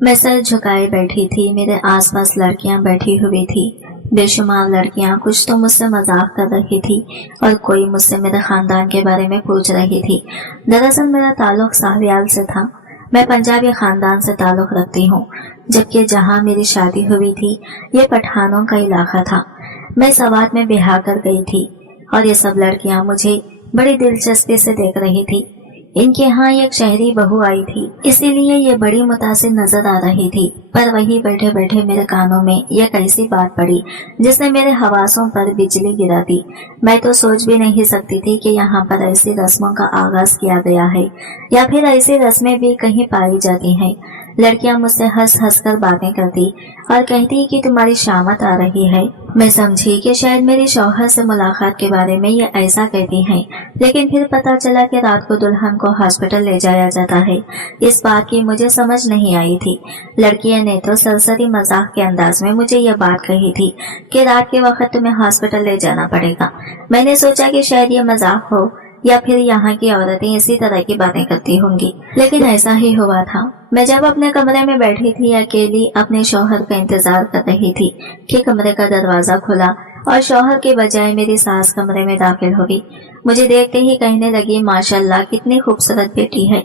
मैं सर झुकाए बैठी थी। मेरे आसपास लड़कियां बैठी हुई थी। बेशुमार लड़कियां, कुछ तो मुझसे मजाक कर रही थी और कोई मुझसे मेरे खानदान के बारे में पूछ रही थी। दरअसल मेरा ताल्लुक साहरियाल से था। मैं पंजाबी खानदान से ताल्लुक रखती हूँ, जबकि जहाँ मेरी शादी हुई थी ये पठानों का इलाका था। मैं सवात में ब्याह कर गई थी और ये सब लड़कियां मुझे बड़ी दिलचस्पी से देख रही थी। इनके यहाँ एक शहरी बहू आई थी, इसीलिए ये बड़ी मुतासिर नजर आ रही थी। पर वही बैठे बैठे मेरे कानों में एक ऐसी बात पड़ी जिसने मेरे हवासों पर बिजली गिरा दी। मैं तो सोच भी नहीं सकती थी कि यहाँ पर ऐसी रस्मों का आगाज किया गया है या फिर ऐसी रस्में भी कहीं पाई जाती हैं। लड़कियां मुझसे हंस हंस कर बातें करती और कहती कि तुम्हारी शामत आ रही है। मैं समझी कि शायद मेरी शौहर से मुलाकात के बारे में ये ऐसा कहती हैं, लेकिन फिर पता चला कि रात को दुल्हन को हॉस्पिटल ले जाया जाता है। इस बात की मुझे समझ नहीं आई थी। लड़कियों ने तो सरसरी मजाक के अंदाज में मुझे ये बात कही थी कि रात के वक्त तुम्हें हॉस्पिटल ले जाना पड़ेगा। मैंने सोचा कि शायद ये मजाक हो या फिर यहाँ की औरतें इसी तरह की बातें करती होंगी, लेकिन ऐसा ही हुआ था। मैं जब अपने कमरे में बैठी थी अकेली, अपने शौहर का इंतजार कर रही थी कि कमरे का दरवाजा खुला और शौहर के बजाय मेरी सास कमरे में दाखिल हो गई। मुझे देखते ही कहने लगी, माशाल्लाह कितनी खूबसूरत बेटी है।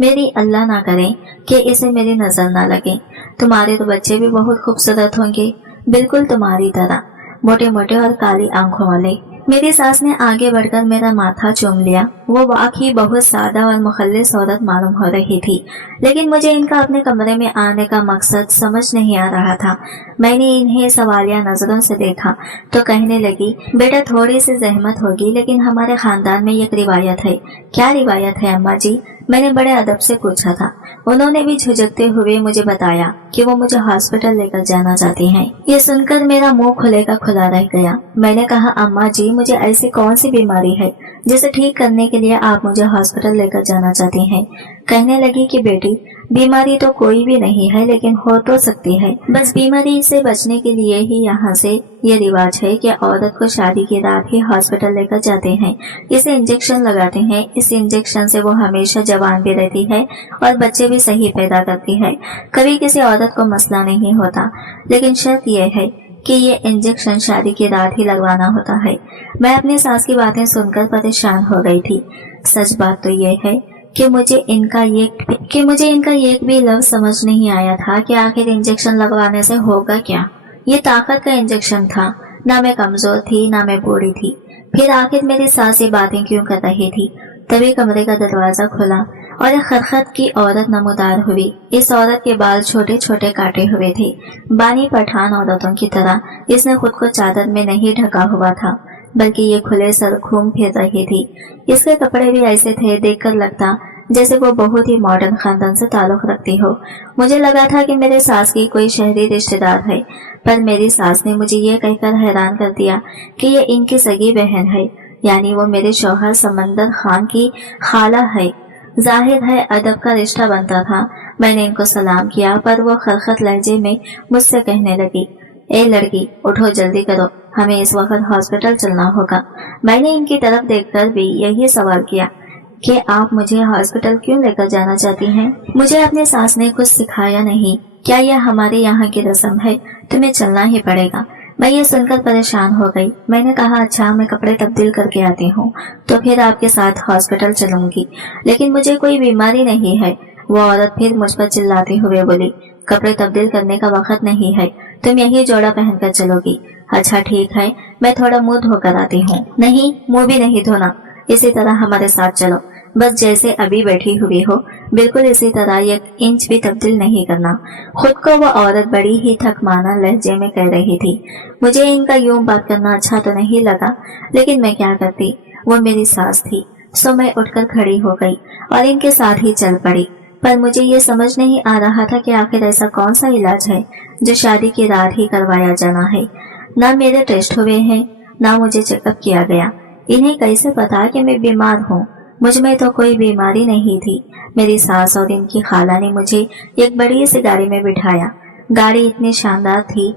मेरी अल्लाह ना करे कि इसे मेरी नजर ना लगे। तुम्हारे तो बच्चे भी बहुत खूबसूरत होंगे, बिल्कुल तुम्हारी तरह, मोटे मोटे और काली आंखों वाले। मेरी सास ने आगे बढ़कर मेरा माथा चूम लिया। वो वाकई बहुत सादा और मुखल्लिस औरत मालूम हो रही थी, लेकिन मुझे इनका अपने कमरे में आने का मकसद समझ नहीं आ रहा था। मैंने इन्हें सवालिया नजरों से देखा तो कहने लगी, बेटा थोड़ी सी जहमत होगी, लेकिन हमारे खानदान में एक रिवायत है। क्या रिवायत है अम्मा जी? मैंने बड़े अदब से पूछा था। उन्होंने भी झुझकते हुए मुझे बताया कि वो मुझे हॉस्पिटल लेकर जाना चाहती हैं। ये सुनकर मेरा मुंह खुले का खुला रह गया। मैंने कहा, अम्मा जी मुझे ऐसी कौन सी बीमारी है जिसे ठीक करने के लिए आप मुझे हॉस्पिटल लेकर जाना चाहती हैं? कहने लगी कि बेटी बीमारी तो कोई भी नहीं है, लेकिन हो तो सकती है। बस बीमारी से बचने के लिए ही यहाँ से ये रिवाज है कि औरत को शादी की रात ही हॉस्पिटल लेकर जाते हैं। इसे इंजेक्शन लगाते हैं। इस इंजेक्शन से वो हमेशा जवान भी रहती है और बच्चे भी सही पैदा करती है। कभी किसी औरत को मसला नहीं होता, लेकिन शर्त यह है कि ये इंजेक्शन शादी की रात ही लगवाना होता है। मैं अपनी सास की बातें सुनकर परेशान हो गई थी। सच बात तो ये है कि मुझे इनका एक भी लफ्ज समझ नहीं आया था कि आखिर इंजेक्शन लगवाने से होगा क्या। ये ताकत का इंजेक्शन था। ना मैं कमजोर थी ना मैं बूढ़ी थी। फिर आखिर मेरी सास ये बातें क्यों कर रही थी? तभी कमरे का दरवाजा खुला और एक खरखत की औरत नमूदार हुई। इस औरत के बाल छोटे छोटे काटे हुए थे, बानी पठान औरतों की तरह। इसने खुद को चादर में नहीं ढका हुआ था, बल्कि ये खुले सर घूम फिर रही थी। इसके कपड़े भी ऐसे थे, देखकर लगता जैसे वो बहुत ही मॉडर्न खानदान से ताल्लुक रखती हो। मुझे लगा था कि मेरे सास की कोई शहरी रिश्तेदार है, पर मेरी सास ने मुझे ये कहकर हैरान कर दिया कि ये इनकी सगी बहन है, यानी वो मेरे शौहर समंदर खान की खाला है। जाहिर है अदब का रिश्ता बनता था। मैंने इनको सलाम किया, पर वो खरखत लहजे में मुझसे कहने लगी, ए लड़की उठो, जल्दी करो, हमें इस वक्त हॉस्पिटल चलना होगा। मैंने इनकी तरफ देखकर भी यही सवाल किया कि आप मुझे हॉस्पिटल क्यों लेकर जाना चाहती हैं? मुझे अपने सास ने कुछ सिखाया नहीं। क्या यह हमारे यहाँ की रस्म है? तुम्हें चलना ही पड़ेगा। मैं ये सुनकर परेशान हो गई। मैंने कहा, अच्छा मैं कपड़े तब्दील करके आती हूँ, तो फिर आपके साथ हॉस्पिटल चलूंगी। लेकिन मुझे कोई बीमारी नहीं है। वो औरत फिर मुझ पर चिल्लाते हुए बोली, कपड़े तब्दील करने का वक्त नहीं है, तुम यही जोड़ा पहनकर चलोगी। अच्छा ठीक है, मैं थोड़ा मुंह धोकर आती हूँ। नहीं, मुंह भी नहीं धोना, इसी तरह हमारे साथ चलो, बस जैसे अभी बैठी हुई हो बिल्कुल इसी तरह, एक इंच भी तब्दील नहीं करना। खुद को वो औरत बड़ी ही थकमाना लहजे में कह रही थी। मुझे इनका यूं बात करना अच्छा तो नहीं लगा, लेकिन मैं क्या करती, वो मेरी सास थी। सो मैं उठकर खड़ी हो गई और इनके साथ ही चल पड़ी। पर मुझे ये समझ नहीं आ रहा था कि आखिर ऐसा कौन सा इलाज है जो शादी की रात ही करवाया जाना है। ना मेरे टेस्ट हुए हैं, ना मुझे चेकअप किया गया। इन्हें कैसे पता कि मैं बीमार हूँ? मुझ में तो कोई बीमारी नहीं थी। मेरी सास और इनकी खाला ने मुझे एक बड़ी सी गाड़ी में बिठाया। गाड़ी इतनी शानदार थी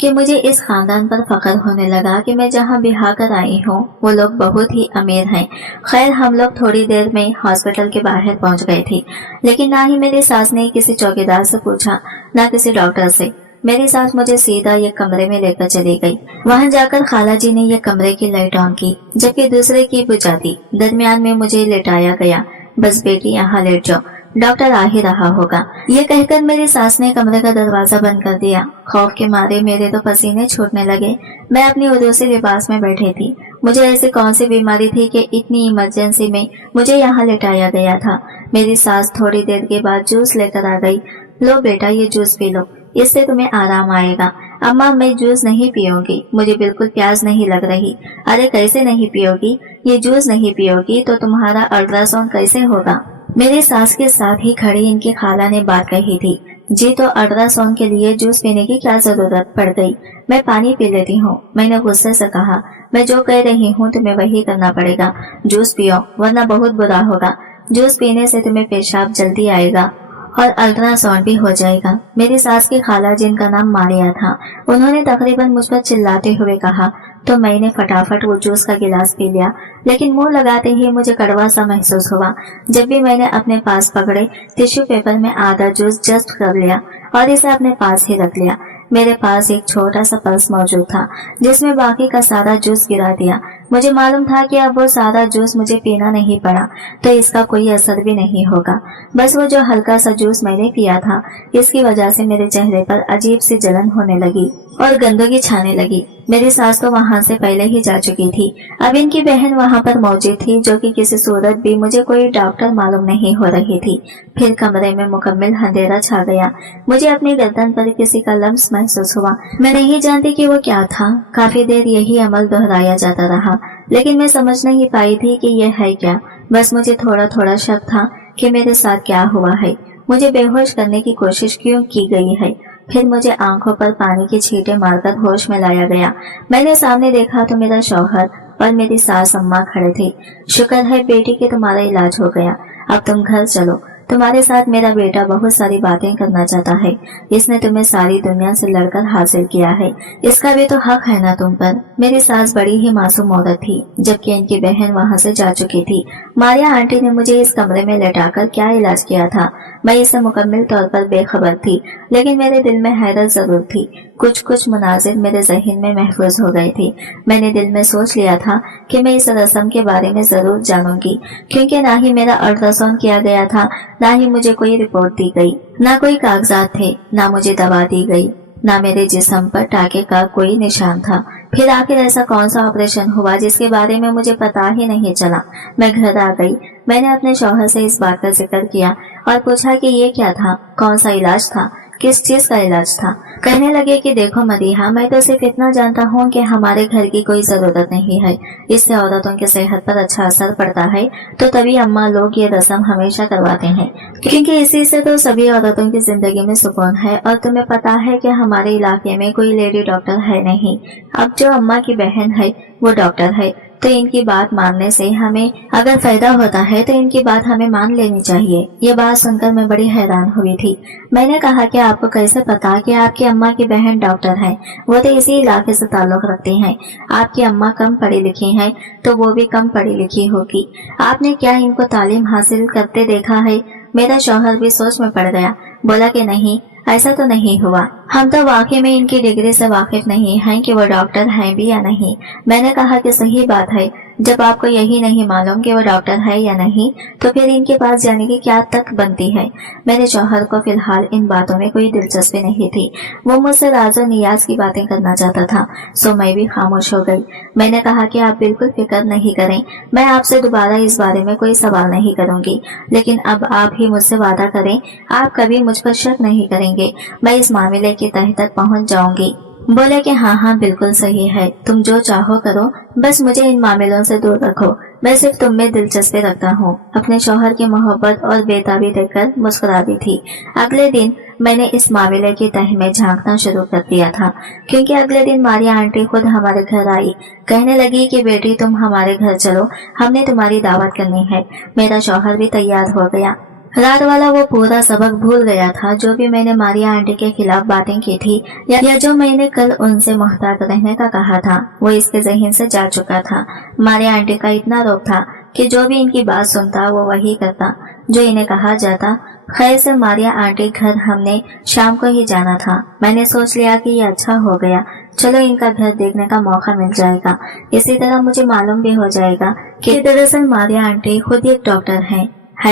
कि मुझे इस खानदान पर फख्र होने लगा कि मैं जहाँ ब्याह कर आई हूँ वो लोग बहुत ही अमीर हैं। खैर हम लोग थोड़ी देर में हॉस्पिटल के बाहर पहुँच गए थे, लेकिन ना ही मेरी सास ने किसी चौकीदार से पूछा ना किसी डॉक्टर से। मेरी सास मुझे सीधा ये कमरे में लेकर चली गई। वहां जाकर खाला जी ने ये कमरे की लाइट ऑन की, जबकि दूसरे की बुझा दी। दरमियान में मुझे लेटाया गया। बस बेटी यहाँ लेट जाओ, डॉक्टर आ ही रहा होगा। ये कहकर मेरी सास ने कमरे का दरवाजा बंद कर दिया। खौफ के मारे मेरे तो पसीने छूटने लगे। मैं अपनी उर्दूसी लिबास में बैठी थी। मुझे ऐसी कौन सी बीमारी थी कि इतनी इमरजेंसी में मुझे यहाँ लेटाया गया था। मेरी सास थोड़ी देर के बाद जूस लेकर आ गई। लो बेटा ये जूस पी लो, इससे तुम्हें आराम आएगा। अम्मा मैं जूस नहीं पीऊंगी, मुझे बिल्कुल प्यास नहीं लग रही। अरे कैसे नहीं पियोगी? ये जूस नहीं पियोगी तो तुम्हारा अल्ट्रासाउंड कैसे होगा? मेरी सास के साथ ही खड़ी इनकी खाला ने बात कही थी। जी तो अल्ट्रासाउंड के लिए जूस पीने की क्या जरूरत पड़ गई? मैं पानी पी लेती हूँ, मैंने गुस्से से कहा। मैं जो कह रही हूँ तुम्हें वही करना पड़ेगा। जूस पियो वरना बहुत बुरा होगा। जूस पीने से तुम्हें पेशाब जल्दी आएगा और अल्ट्रासाउंड भी हो जाएगा। मेरी सास की खाला जिनका नाम मारिया था, उन्होंने तकरीबन मुझ पर चिल्लाते हुए कहा तो मैंने फटाफट वो जूस का गिलास पी लिया, लेकिन मुंह लगाते ही मुझे कड़वा सा महसूस हुआ। जब भी मैंने अपने पास पकड़े टिश्यू पेपर में आधा जूस जस्ट कर लिया और इसे अपने पास ही रख लिया। मेरे पास एक छोटा सा पर्स मौजूद था जिसमें बाकी का सारा जूस गिरा दिया। मुझे मालूम था कि अब वो सारा जूस मुझे पीना नहीं पड़ा तो इसका कोई असर भी नहीं होगा। बस वो जो हल्का सा जूस मैंने पिया था, इसकी वजह से मेरे चेहरे पर अजीब सी जलन होने लगी और गंदगी छाने लगी। मेरी सास तो वहां से पहले ही जा चुकी थी। अब इनकी बहन वहां पर मौजूद थी, जो कि किसी सूरत भी मुझे कोई डॉक्टर मालूम नहीं हो रही थी। फिर कमरे में मुकम्मल अंधेरा छा गया। मुझे अपनी गर्दन पर किसी का लम्स महसूस हुआ। मैं नहीं जानती कि वो क्या था। काफी देर यही अमल दोहराया जाता रहा, लेकिन मैं समझ नहीं पाई थी कि यह है क्या। बस मुझे थोड़ा थोड़ा शक था कि मेरे साथ क्या हुआ है। मुझे बेहोश करने की कोशिश क्यों की गई है। फिर मुझे आंखों पर पानी की छींटे मारकर होश में लाया गया। मैंने सामने देखा तो मेरा शौहर और मेरी सास अम्मा खड़े थे। शुक्र है बेटी कि तुम्हारा इलाज हो गया, अब तुम घर चलो। तुम्हारे साथ मेरा बेटा बहुत सारी बातें करना चाहता है। इसने तुम्हें सारी दुनिया से लड़कर हासिल किया है, इसका भी तो हक है ना तुम पर। मेरी सास बड़ी ही मासूम औरत थी, जबकि इनकी बहन वहां से जा चुकी थी। मारिया आंटी ने मुझे इस कमरे में लेटाकर क्या इलाज किया था, मैं इससे मुकम्मल तौर पर बेखबर थी, लेकिन मेरे दिल में हैरत जरूर थी। कुछ कुछ मुनाजिर मेरे जहन में महफूज हो गई थी। मैंने दिल में सोच लिया था कि मैं इस रस्म के बारे में जरूर जानूंगी, क्योंकि ना ही मेरा अल्ट्रासाउंड किया गया था, ना ही मुझे कोई रिपोर्ट दी गई, ना कोई कागजात थे, ना मुझे दवा दी गई, ना मेरे जिस्म पर टाके का कोई निशान था। फिर आखिर ऐसा कौन सा ऑपरेशन हुआ जिसके बारे में मुझे पता ही नहीं चला। मैं घर आ गई। मैंने अपने शौहर से इस बात का जिक्र किया और पूछा कि ये क्या था, कौन सा इलाज था, किस चीज का इलाज था। कहने लगे कि देखो मदीहा, मैं तो सिर्फ इतना जानता हूँ कि हमारे घर की कोई जरूरत नहीं है, इससे औरतों की सेहत पर अच्छा असर पड़ता है, तो तभी अम्मा लोग ये रस्म हमेशा करवाते हैं, क्योंकि इसी से तो सभी औरतों की जिंदगी में सुकून है। और तुम्हें पता है कि हमारे इलाके में कोई लेडी डॉक्टर है नहीं। अब जो अम्मा की बहन है वो डॉक्टर है, तो इनकी बात मानने से हमें अगर फायदा होता है तो इनकी बात हमें मान लेनी चाहिए। ये बात सुनकर मैं बड़ी हैरान हुई थी। मैंने कहा कि आपको कैसे पता कि आपकी अम्मा की बहन डॉक्टर है? वो तो इसी इलाके से ताल्लुक रखती हैं। आपकी अम्मा कम पढ़ी लिखी हैं तो वो भी कम पढ़ी लिखी होगी। आपने क्या इनको तालीम हासिल करते देखा है? मेरा शौहर भी सोच में पड़ गया। बोला कि नहीं, ऐसा तो नहीं हुआ। हम तो वाकई में इनकी डिग्री से वाकिफ नहीं हैं कि वो डॉक्टर हैं भी या नहीं। मैंने कहा कि सही बात है, जब आपको यही नहीं मालूम कि वो डॉक्टर है या नहीं, तो फिर इनके पास जाने की क्या तक बनती है। मेरे शौहर को फिलहाल इन बातों में कोई दिलचस्पी नहीं थी। वो मुझसे राज और नियाज की बातें करना चाहता था, सो मैं भी खामोश हो गई। मैंने कहा कि आप बिल्कुल फिक्र नहीं करें, मैं आपसे दोबारा इस बारे में कोई सवाल नहीं करूंगी, लेकिन अब आप ही मुझसे वादा करें आप कभी मुझ पर शक नहीं करेंगे। मैं इस मामले की तह तक पहुंच जाऊंगी। बोले कि हाँ बिल्कुल सही है, तुम जो चाहो करो, बस मुझे इन मामलों से दूर रखो। मैं सिर्फ तुम में दिलचस्पी रखता हूँ। अपने शौहर की मोहब्बत और बेताबी देखकर मुस्कुरा दी थी। अगले दिन मैंने इस मामले की तह में झांकना शुरू कर दिया था, क्योंकि अगले दिन मारिया आंटी खुद हमारे घर आई। कहने लगी कि बेटी तुम हमारे घर चलो, हमने तुम्हारी दावत करनी है। मेरा शौहर भी तैयार हो गया। रात वाला वो पूरा सबक भूल गया था, जो भी मैंने मारिया आंटी के खिलाफ बातें की थी या जो मैंने कल उनसे मुहतात रहने का कहा था, वो इसके जहन से जा चुका था। मारिया आंटी का इतना रोब था कि जो भी इनकी बात सुनता वो वही करता जो इन्हें कहा जाता। खैर से मारिया आंटी घर हमने शाम को ही जाना था। मैंने सोच लिया कि ये अच्छा हो गया, चलो इनका घर देखने का मौका मिल जाएगा। इसी तरह मुझे मालूम भी हो जाएगा कि दरअसल मारिया आंटी खुद एक डॉक्टर है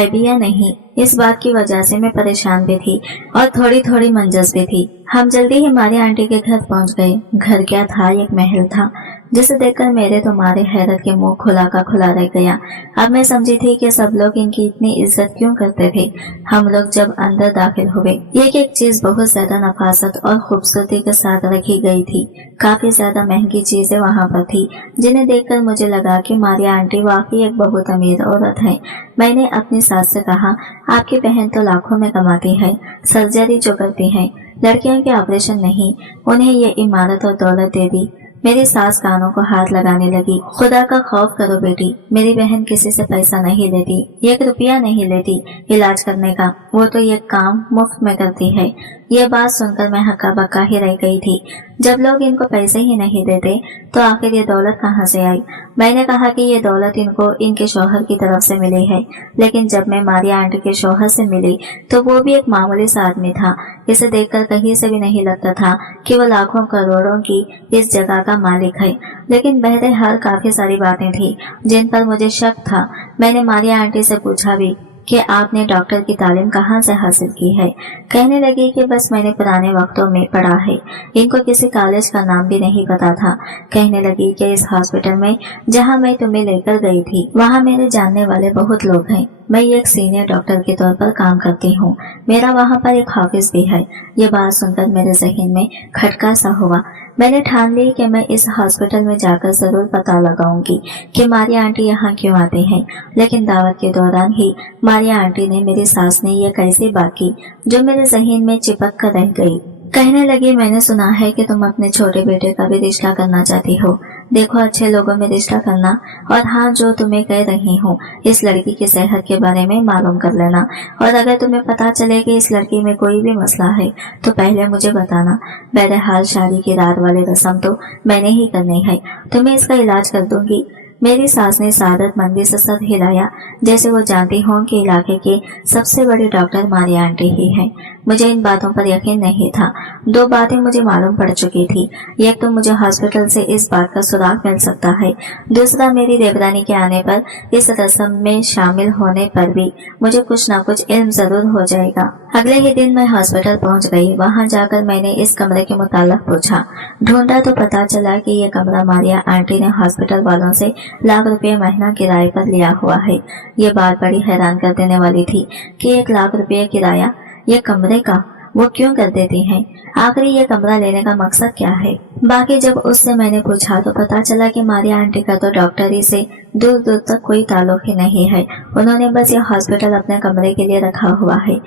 भी या नहीं। इस बात की वजह से मैं परेशान भी थी और थोड़ी थोड़ी मंजस भी थी। हम जल्दी ही मारिया आंटी के घर पहुंच गए। घर क्या था, एक महल था, जिसे देखकर मेरे तो मारे हैरत के मुंह खुला का खुला रह गया। अब मैं समझी थी कि सब लोग इनकी इतनी इज्जत क्यों करते थे। हम लोग जब अंदर दाखिल हुए, एक एक चीज बहुत ज्यादा नफासत और खूबसूरती के साथ रखी गई थी। काफी ज्यादा महंगी चीजें वहाँ पर थी, जिन्हें देखकर मुझे लगा कि मारिया आंटी वाकई एक बहुत अमीर औरत है। मैंने अपनी सास से कहा, आपकी बहन तो लाखों में कमाती है, सर्जरी जो करती है, लड़कियों के ऑपरेशन नहीं, उन्हें ये इमारत और दौलत दे दी। मेरी सास कानों को हाथ लगाने लगी। खुदा का खौफ करो बेटी, मेरी बहन किसी से पैसा नहीं लेती, 1 रुपया नहीं लेती इलाज करने का, वो तो ये काम मुफ्त में करती है। ये बात सुनकर मैं हक्का बक्का ही रह गई थी। जब लोग इनको पैसे ही नहीं देते तो आखिर ये दौलत कहाँ से आई। मैंने कहा कि ये दौलत इनको इनके शौहर की तरफ से मिली है, लेकिन जब मैं मारिया आंटी के शौहर से मिली तो वो भी एक मामूली सा आदमी था। इसे देखकर कहीं से भी नहीं लगता था कि वो लाखों करोड़ों की इस जगह का मालिक है। लेकिन बहरहाल काफी सारी बातें थी जिन पर मुझे शक था। मैंने मारिया आंटी से पूछा भी कि आपने डॉक्टर की तालीम कहाँ से हासिल की है। कहने लगी कि बस मैंने पुराने वक्तों में पढ़ा है। इनको किसी कॉलेज का नाम भी नहीं पता था। कहने लगी कि इस हॉस्पिटल में जहाँ मैं तुम्हें लेकर गई थी, वहाँ मेरे जानने वाले बहुत लोग हैं। मैं एक सीनियर डॉक्टर के तौर पर काम करती हूँ। मेरा वहाँ पर एक ऑफिस भी है। ये बात सुनकर मेरे जहन में खटका सा हुआ। मैंने ठान ली कि मैं इस हॉस्पिटल में जाकर जरूर पता लगाऊंगी कि मारिया आंटी यहाँ क्यों आती हैं। लेकिन दावत के दौरान ही मारिया आंटी ने, मेरी सास ने, ये कैसी बात की जो मेरे जहन में चिपक कर रह गई। कहने लगी, मैंने सुना है कि तुम अपने छोटे बेटे का भी रिश्ता करना चाहती हो। देखो, अच्छे लोगों में रिश्ता करना, और हाँ, जो तुम्हें कह रही हूँ, इस लड़की की सेहत के बारे में मालूम कर लेना, और अगर तुम्हें पता चले कि इस लड़की में कोई भी मसला है तो पहले मुझे बताना। बहरहाल शादी की रात वाली रस्म तो मैंने ही करनी है, तो मैं इसका इलाज कर दूंगी। मेरी सास ने सादतमंदी से सर हिलाया, जैसे वो जानती हों कि इलाके के सबसे बड़े डॉक्टर मारिया आंटी ही हैं। मुझे इन बातों पर यकीन नहीं था। 2 बातें मुझे मालूम पड़ चुकी थी। एक तो मुझे हॉस्पिटल से इस बात का सुराग मिल सकता है, दूसरा मेरी देवरानी के आने पर, इस रस्म में शामिल होने पर भी मुझे कुछ न कुछ इल्म जरूर हो जाएगा। अगले ही दिन मैं हॉस्पिटल पहुंच गई। वहां जाकर मैंने इस कमरे के मुताल्लिक पूछा। ढूंढा तो पता चला कि ये कमरा मारिया आंटी ने हॉस्पिटल वालों से लाख रुपये महीना किराए पर लिया हुआ है। ये बात बड़ी हैरान कर देने वाली थी कि 1 लाख रुपये किराया ये कमरे का वो क्यों कर देती हैं। आखिर ये कमरा लेने का मकसद क्या है। बाकी जब उससे मैंने पूछा तो पता चला कि मारिया आंटी का तो डॉक्टरी से दूर दूर तक कोई ताल्लुक ही नहीं है। उन्होंने बस ये हॉस्पिटल अपने कमरे के लिए रखा हुआ है।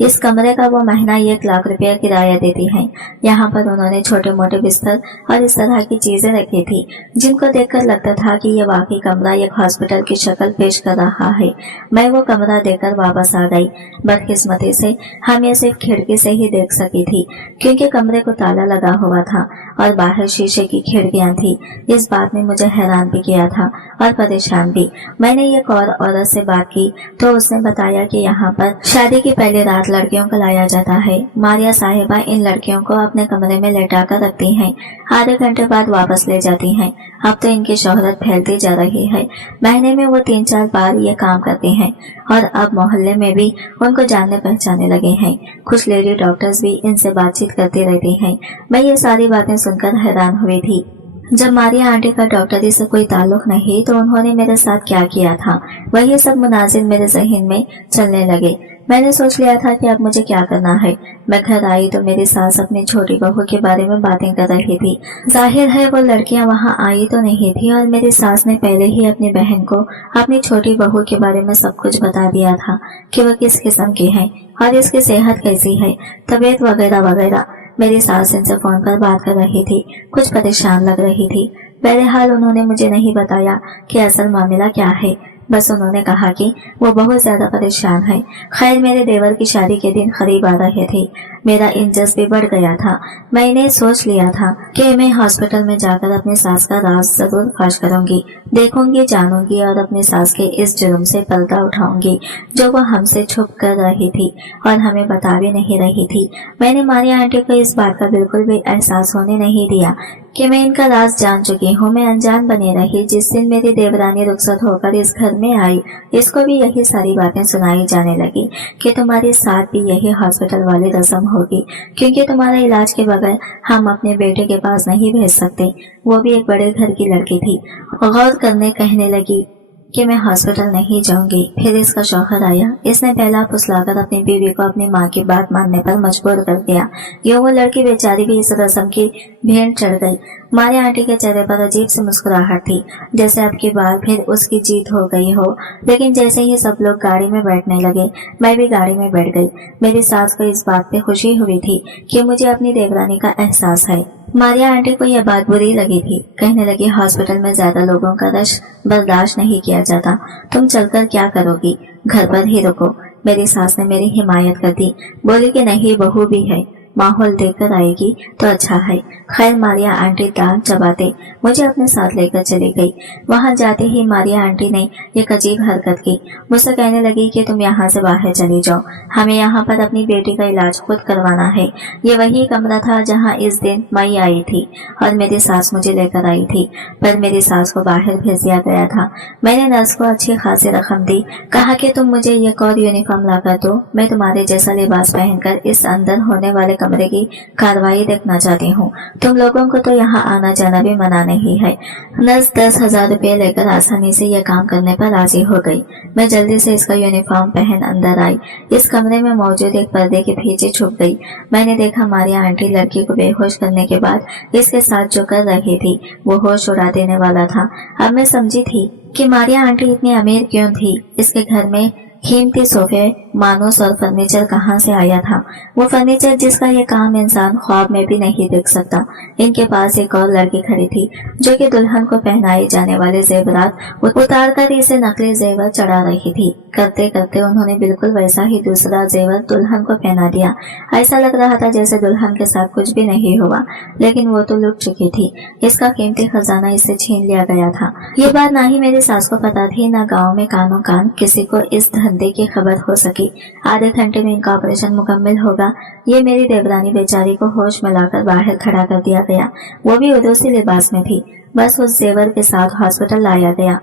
इस कमरे का वो महीना 1 लाख रुपया किराया देती हैं। यहाँ पर उन्होंने छोटे मोटे बिस्तर और इस तरह की चीजें रखी थी जिनको देखकर लगता था कि ये वाकई कमरा एक हॉस्पिटल की शक्ल पेश कर रहा है। मैं वो कमरा देखकर वापस आ गई। बदकिस्मती से हम ये सिर्फ खिड़की से ही देख सकी थी, क्योंकि कमरे को ताला लगा हुआ था और बाहर शीशे की खिड़कियां थी। इस बात ने मुझे हैरान भी किया था और परेशान भी। मैंने एक और औरत से बात की तो उसने बताया कि यहाँ पर शादी की पहली रात लड़कियों को लाया जाता है। मारिया साहिबा इन लड़कियों को अपने कमरे में लेटा कर रखती हैं, आधे घंटे बाद वापस ले जाती हैं। अब तो इनकी शोहरत फैलती जा रही है। महीने में वो 3-4 बार ये काम करती हैं और अब मोहल्ले में भी उनको जानने पहचाने लगे हैं। कुछ लेडी डॉक्टर्स भी इनसे बातचीत करती रहती हैं। मैं ये सारी बातें सुनकर हैरान हुई थी। जब मारिया आंटी का डॉक्टरी से कोई ताल्लुक नहीं तो उन्होंने मेरे साथ क्या किया था, वही सब मुनाजिर मेरे जहन में चलने लगे। मैंने सोच लिया था कि अब मुझे क्या करना है। मैं घर आई तो मेरी सास अपनी छोटी बहू के बारे में बातें कर रही थी। जाहिर है वो लड़कियां वहां आई तो नहीं थी और मेरी सास ने पहले ही अपनी बहन को अपनी छोटी बहू के बारे में सब कुछ बता दिया था कि वह किस किस्म की है और इसकी सेहत कैसी है, तबीयत वगैरह वगैरह। मेरी सास इनसे फोन पर बात कर रही थी, कुछ परेशान लग रही थी। बहरहाल उन्होंने मुझे नहीं बताया कि असल मामला क्या है। बस उन्होंने कहा कि वो बहुत ज्यादा परेशान है। खैर मेरे देवर की शादी के दिन करीब आ रहे थे। मेरा इंजस भी बढ़ गया था। मैंने सोच लिया था कि मैं हॉस्पिटल में जाकर अपनी सास का राज जरूर फाश करूंगी, देखूंगी, जानूंगी और अपनी सास के इस जुर्म से पर्दा उठाऊंगी जो वो हमसे छुप कर रही थी और हमें बता भी नहीं रही थी। मैंने मारिया आंटी को इस बात का बिल्कुल भी एहसास होने नहीं दिया कि मैं इनका राज जान चुकी हूँ। मैं अनजान बनी रही। जिस दिन मेरी देवरानी रुखसत होकर इस घर में आई, इसको भी यही सारी बातें सुनाई जाने लगी कि तुम्हारे साथ भी यही हॉस्पिटल वाली रस्म होगी, क्योंकि तुम्हारा इलाज के बगैर हम अपने बेटे के पास नहीं भेज सकते। वो भी एक बड़े घर की लड़की थी। गौर करने कहने लगी कि मैं हॉस्पिटल नहीं जाऊंगी। फिर इसका शौहर आया। इसने पहला फुसलाकर अपनी बीवी को अपनी माँ की बात मानने पर मजबूर कर दिया। यूं वो लड़की बेचारी भी इस रस्म की भेंट चढ़ गई। मारिया आंटी के चेहरे पर अजीब सी मुस्कुराहट थी, जैसे अब की बार फिर उसकी जीत हो गई हो। लेकिन जैसे ही सब लोग गाड़ी में बैठने लगे, मैं भी गाड़ी में बैठ गई। मेरी सास को इस बात पे खुशी हुई थी कि मुझे अपनी देवरानी का एहसास है। मारिया आंटी को यह बात बुरी लगी थी। कहने लगी, हॉस्पिटल में ज्यादा लोगों का रश बर्दाश्त नहीं किया जाता। तुम चलकर क्या करोगी? घर पर ही रुको। मेरी सास ने मेरी हिमायत कर दी। बोली कि नहीं, बहू भी है, माहौल देखकर आएगी तो अच्छा है। खैर मारिया आंटी दांत चबाते मुझे अपने साथ लेकर चली गई। वहां जाते ही मारिया आंटी ने एक अजीब हरकत की। मुझसे कहने लगी कि तुम यहाँ से बाहर चली जाओ, हमें यहाँ पर अपनी बेटी का इलाज खुद करवाना है। ये वही कमरा था जहाँ इस दिन मई आई थी और मेरी सास मुझे लेकर आई थी, पर मेरी सास को बाहर भेज दिया गया था। मैंने नर्स को अच्छी खासी रकम दी, कहा कि तुम मुझे एक और यूनिफॉर्म लाकर दो, मैं तुम्हारे जैसा लिबास पहनकर इस अंदर होने वाले कमरे की कार्रवाई देखना चाहती हूँ। तुम लोगों को तो यहाँ आना जाना भी मना नहीं है। नर्स 10,000 रुपये लेकर आसानी से यह काम करने पर राजी हो गई। मैं जल्दी से इसका यूनिफॉर्म पहन अंदर आई। इस कमरे में मौजूद एक पर्दे के पीछे छुप गई। मैंने देखा मारिया आंटी लड़की को बेहोश करने के बाद इसके साथ जो कर रही थी वो होश उड़ा देने वाला था। अब मैं समझी थी कि मारिया आंटी इतनी अमीर क्यों थी। इसके घर में कीमती सोफे, मानूस और फर्नीचर कहाँ से आया था? वो फर्नीचर जिसका ये काम इंसान ख्वाब में भी नहीं देख सकता। इनके पास एक और लड़की खड़ी थी जो कि दुल्हन को पहनाए जाने वाले जेवरात उतार कर इसे नकली जेवर चढ़ा रही थी। करते करते उन्होंने बिल्कुल वैसा ही दूसरा जेवर दुल्हन को पहना दिया। ऐसा लग रहा था जैसे दुल्हन के साथ कुछ भी नहीं हुआ, लेकिन वो तो लुट चुकी थी। इसका कीमती खजाना इससे छीन लिया गया था। ये बात ना ही मेरी सास को पता थी, न गाँव में कानों कान किसी को इस धंधे की खबर हो सकी। आधे घंटे में इनका ऑपरेशन मुकम्मल होगा। ये मेरी देवरानी बेचारी को होश में लाकर बाहर खड़ा कर दिया गया। वो भी उसी लिबास में थी। बस उस जेवर के साथ हॉस्पिटल लाया गया,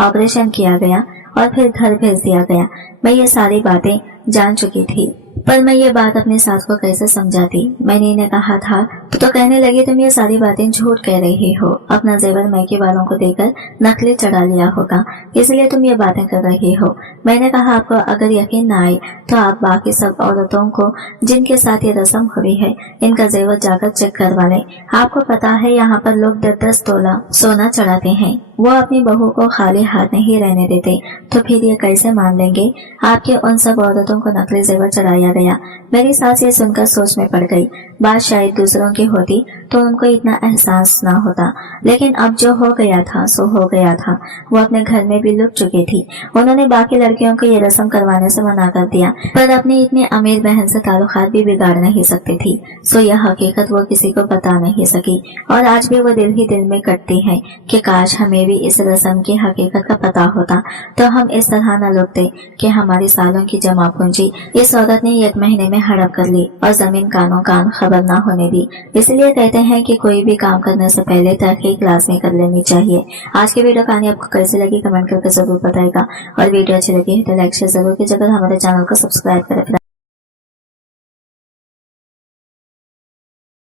ऑपरेशन किया गया और फिर घर भेज दिया गया। मैं ये सारी बातें जान चुकी थी, पर मैं ये बात अपनी सास को कैसे समझाती? मैंने इन्हें कहा था तो कहने लगी, तुम ये सारी बातें झूठ कह रही हो। अपना जेवर मैके वालों को देकर नकली चढ़ा लिया होगा, इसलिए तुम ये बातें कर रही हो। मैंने कहा, आपको अगर यकीन न आए तो आप बाकी सब औरतों को जिनके साथ ये रस्म हुई है इनका जेवर जाकर चेक करवा लें। आपको पता है यहाँ पर लोग 10-10 तोला सोना चढ़ाते हैं। वो अपनी बहू को खाली हाथ नहीं रहने देते, तो फिर ये कैसे मान लेंगे आपके उन सब औरतों को नकली जेवर चढ़ाया गया? मेरी सास ये सुनकर सोच में पड़ गई। बात शायद दूसरों की होती तो उनको इतना एहसास ना होता, लेकिन अब जो हो गया था सो हो गया था। वो अपने घर में भी लुट चुकी थी। उन्होंने बाकी लड़कियों को ये रस्म करवाने से मना कर दिया, पर अपनी इतनी अमीर बहन से ताल्लुकात भी बिगाड़ नहीं सकती थी। सो यह हकीकत वो किसी को बता नहीं सकी और आज भी वो दिल ही दिल में कटती है कि काश हमें भी इस रस्म की हकीकत का पता होता तो हम इस तरह न लुटते कि हमारी सालों की जमा पूंजी इस औरत ने 1 महीने में हड़प कर ली और जमीन कानों कान खबर ना होने दी। इसलिए कहते हैं कि कोई भी काम करने से पहले तहकीक लाज़मी कर लेनी चाहिए। आज की वीडियो कहानी आपको कैसी लगी कमेंट करके जरूर बताएगा और वीडियो अच्छी लगी है तो लाइक शेयर जरूर कीजिएगा। हमारे चैनल को सब्सक्राइब करें।